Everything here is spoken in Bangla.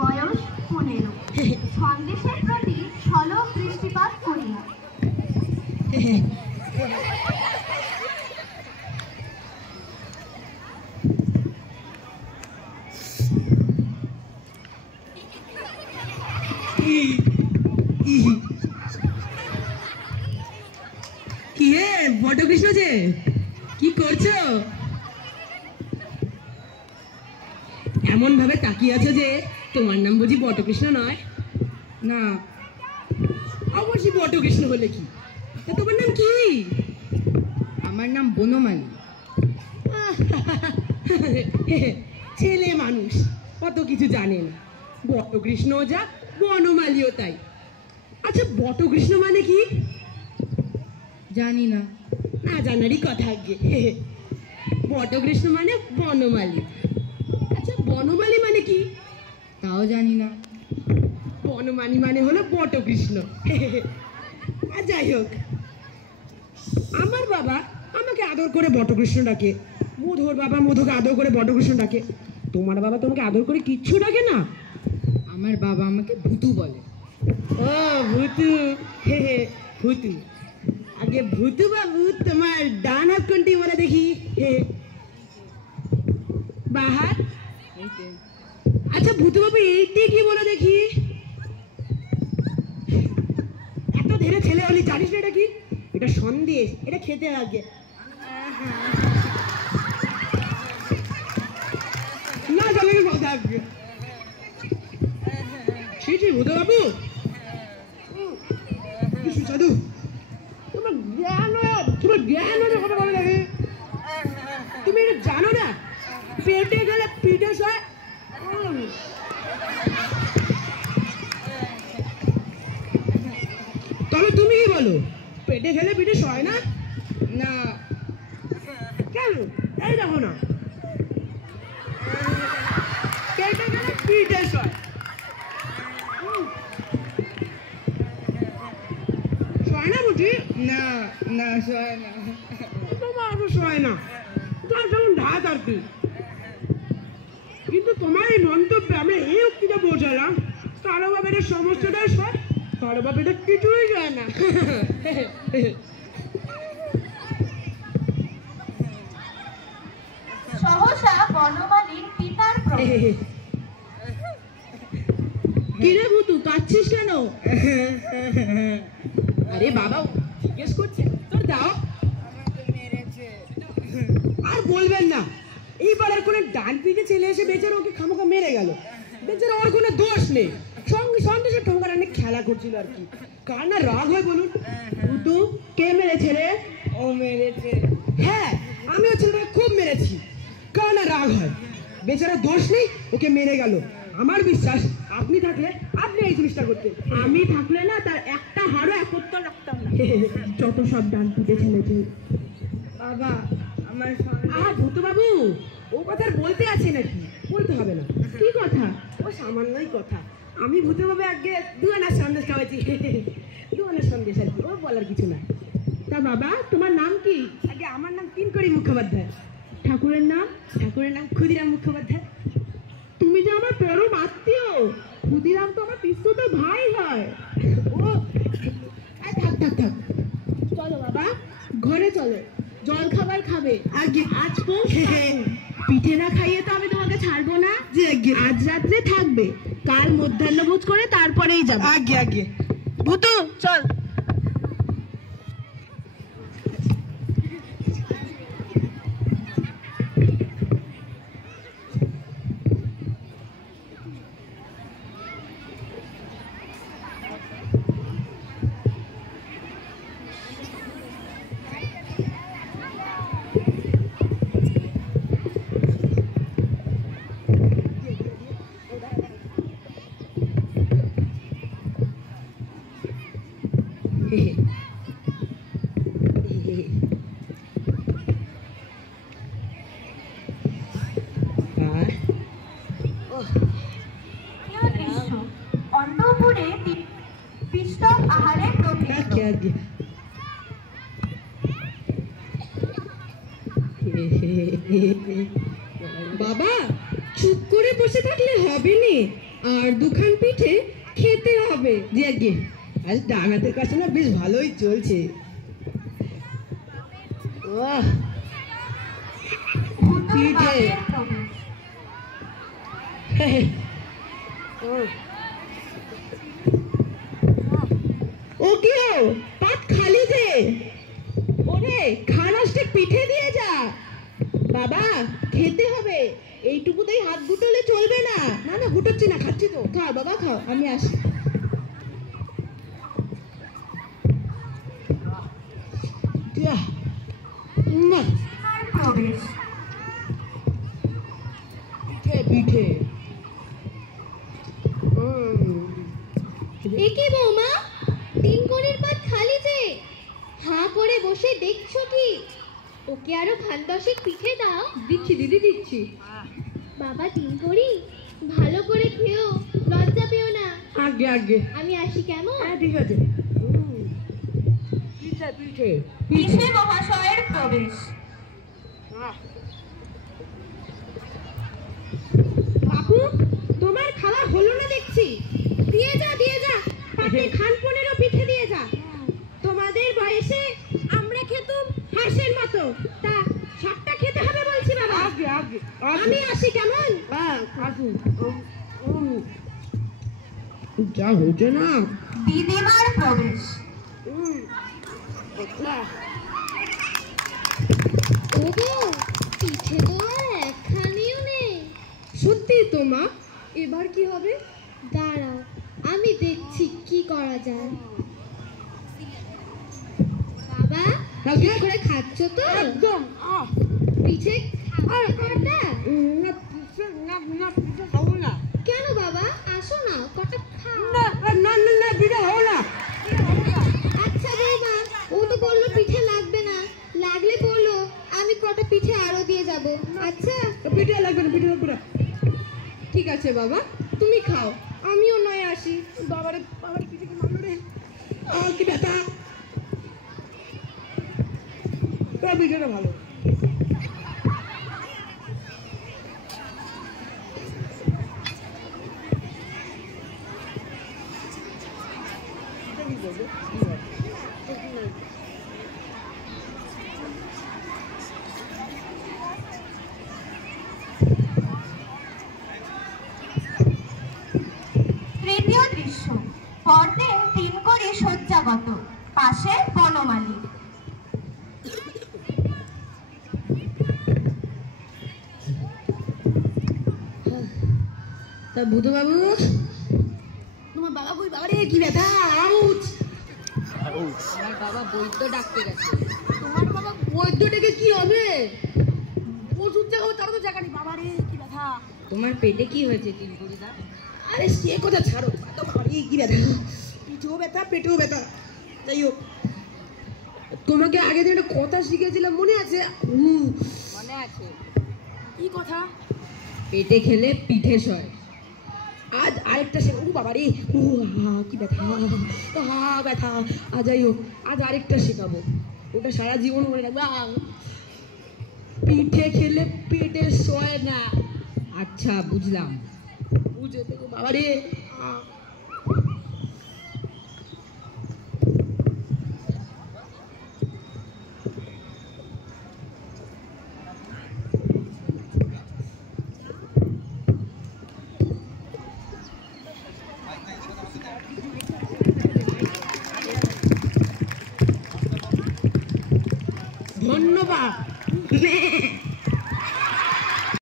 বয়স 15। সন্দেশের প্রতি ঝলক দৃষ্টিপাত করিয়া। কি হে বটকৃষ্ণ যে, কি করছো? এমন ভাবে তাকিয়ে আছো যে তোমার নাম বুঝি বটকৃষ্ণ নয়? না, অবশ্যই বটকৃষ্ণ বলে কি, তোমার নাম কি? আমার নাম বনমালী। ছেলে মানুষ কত কিছু জানে না, বটকৃষ্ণ যা বনমালীও তাই। আচ্ছা বটকৃষ্ণ মানে কি? জানি না, না জানারই কথা। আগে বটকৃষ্ণ মানে বনমালী। আচ্ছা বনমালী মানে কি? তাও জানি না। বনমালী মানে হলো বটকৃষ্ণ। আর যাই হোক, আমার বাবা আমাকে আদর করে বটকৃষ্ণ ডাকে, মধুর বাবা মধুকে আদর করে বটকৃষ্ণ ডাকে। তোমার বাবা তোমাকে আদর করে কিচ্ছু ডাকে না? আমার বাবা আমাকে ভুতু বলে। ও ভুতু, ভুতু। আগে ভুতু বাবু তোমার ডান হাত কোনটি বলে দেখি? বাঁ হাত। আচ্ছা ভুতু বাবু এইটি কি বলে দেখি? এত ধীরে ছেলে হলি জানিস না এটা কি? এটা সন্দেশ, এটা খেতে আগে। না জানি কথা আগে। ঠিক ভুতু বাবু সুস্বাদু। তোমার জ্ঞান কথা বলে দেখি। তুমি এটা জানো না পেটে গেলে পিঠে সয়? তবে তুমি কি বলো, পেটে গেলে পিঠে সয় না? না কেন? এই দেখো না, পেটে গেলে পিঠে সয়। সয় না বুঝি? না না সয় না। তোমার সয় না, তোমার যেমন ঢাক আর কি। কিন্তু তোমার এই মন্তব্যে আমি এই উক্তিটা বোঝালাম, কারো বা পেটের সমস্যাটাই সয়, কারো বা পেটের কিছুই যায় না। সহসা বনমালীর পিতার প্রবেশ। কিরে ভুতু কাঁদছিস কেন? আরে বাবা জিজ্ঞেস করছে, তোর দাও। আর বলবেন না, এইবার আর কোনো ডান পিঠে ছেলে এসে বেচারা ওকে খামোখা মেরে গেল। বেচারা ওর কোনো দোষ নেই, সঙ্গে সন্দেশের ঠোঙ্গার অনেক খেলা করছিল আর কি। কার না রাগ হয় বলুন? ভুতু কে মেরেছে রে? ও মেরেছে। হ্যাঁ আমিও ছেলেটাকে খুব মেরেছি, কার না রাগ হয়। বেচারা দোষ নেই, ওকে মেরে গেল। আমার বিশ্বাস আপনি থাকলে আপনি এই জিনিসটা করতেন। আমি থাকলে না তার একটা হাড়ও একত্র রাখতাম না। যত সব ডান পিঠে ছেলেছে। বাবা আমার ভুতু বাবু ও কথা বলতে আছে নাকি? বলতে হবে না। কি কথা? ও সামান্যই কথা। আমি ভুতু বাবু আগে 2 আনার সন্দেশ খাওয়াচ্ছি। 2 আনার সন্দেশ আর কি, ও বলার কিছু না। তা বাবা তোমার নাম কি? আগে আমার নাম কিঙ্করী মুখোপাধ্যায়। ঠাকুরের নাম? ঠাকুরের নাম ক্ষুদিরাম মুখোপাধ্যায়। তুমি যে আমার পরম আত্মীয়, ক্ষুদিরাম তো আমার পিসতুতো ভাই হয়। ও থাক থাক থাক, চলো বাবা ঘরে চলো, জল খাবার খাবে। আগে আজ পিঠে না খাইয়ে তো আমি তোমাকে ছাড়বো না। আজ রাত্রে থাকবে, কাল মধ্যাহ্নভোজ করে তারপরেই যাবো। আগে আগে ভুতু চল। অন্তঃপুরে পিষ্টক আহারে বাবা চুপ করে বসে থাকলে হবে না, আর দুখান পিঠে খেতে হবে। জি আগে আজ ডান হাতের কাছে না বেশ ভালোই চলছে। ওহ ভূত পিঠে। বাঘের প্রবেশ ও কেউ পাত খালি দে, ওরে খানাসটা পিঠে দিয়ে যা। বাবা খেতে হবে, এইটুকুতেই হাত গুটোলে চলবে না। না না গুটোচ্ছি না, খাচ্ছি তো। খাও বাবা খাও, আমি আসি। ইয়াহ, নাহ, আর প্রবেশ পিঠে পিঠে। একে বৌমা, তিন কোণের পাত খালি যে, হাঁ করে বসে দেখছো কি? ওকে আরো খান দশেক পিঠে দাও। দিচ্ছি দিদি দিচ্ছি। বাবা তিন করি, ভালো করে খেও, লজ্জা পেও না। আগে আগে। আমি আসি কেমন? হ্যাঁ ঠিক আছে। পিঠে পিঠে পিসে মহাশয়ের প্রবেশ বাপু তোমার খাওয়া হলো না দেখছি। দিয়ে যা দিয়ে যা, পাতে খান 15 পিঠে দিয়ে যা। তোমাদের বয়সে আমরা খেতুম হাঁসের মতো, তা সবটা খেতে হবে বলছি বাবা। আগে আগে। আমি আসি কেমন? হ্যাঁ আসুন। যা হয়েছে না। দিদিমার প্রবেশ ওগো, পিঠে তো আর একখানিও নেই। সত্যি তো মা, এবার কি হবে? দাঁড়াও, আমি দেখছি কি করা যায়। বাবা ঠিক করে খাচ্ছ তো? একদম। পিঠে খাবে কটা? না পিঠে না না পিঠে খাবো না। কেন বাবা, আসো না, কটা খাও। না না না না পিঠে খাবো না। আচ্ছা বৌমা, ও তো বললো পিঠে লাগবে না, লাগলে বললো আমি কটা পিঠে আরো দিয়ে যাব। আচ্ছা পিঠে লাগবে না, পিঠে লাগবে না। ঠিক আছে বাবা, তুমি খাও, আমিও নয় আসি। বাবারে বাবারে পিঠে কি মারলো রে। কি ব্যথা। পিঠেটা ভালো। তৃতীয় দৃশ্য পর্দে তিন করে শয্যাগত, পাশে বনমালী। তা ভূত বাবু, তোমার বাবা কই? বাবারে কি ব্যথা। আউচ। আমার বাবা বৈদ্য ডাকতে গেছে। তোমার বাবা বৈদ্য ডেকে কি হবে? ওষুধ জাগাবো তার তো জায়গা নেই। বাবারে কি ব্যথা। তোমার পেটে কি হয়েছে তিনকুড়িদা? আরে সে কথা ছাড়ো, তো বাবারে কি ব্যথা। পিঠেও ব্যথা পেটেও ব্যথা। যাই হোক, তোমাকে আগে দিন একটা কথা শিখেছিলাম মনে আছে? মনে আছে। কি কথা? পেটে খেলে পিঠে সয়। আজ আরেকটা শেখাবো। বাবারে কি ব্যথা, ব্যথা। যাই হোক, আজ আরেকটা শেখাবো, ওটা সারা জীবন মনে রাখবে। পিঠে খেলে পেটে সয় না। আচ্ছা বুঝলাম। বুঝে দেখো বাবারে। ধন্যবাদ।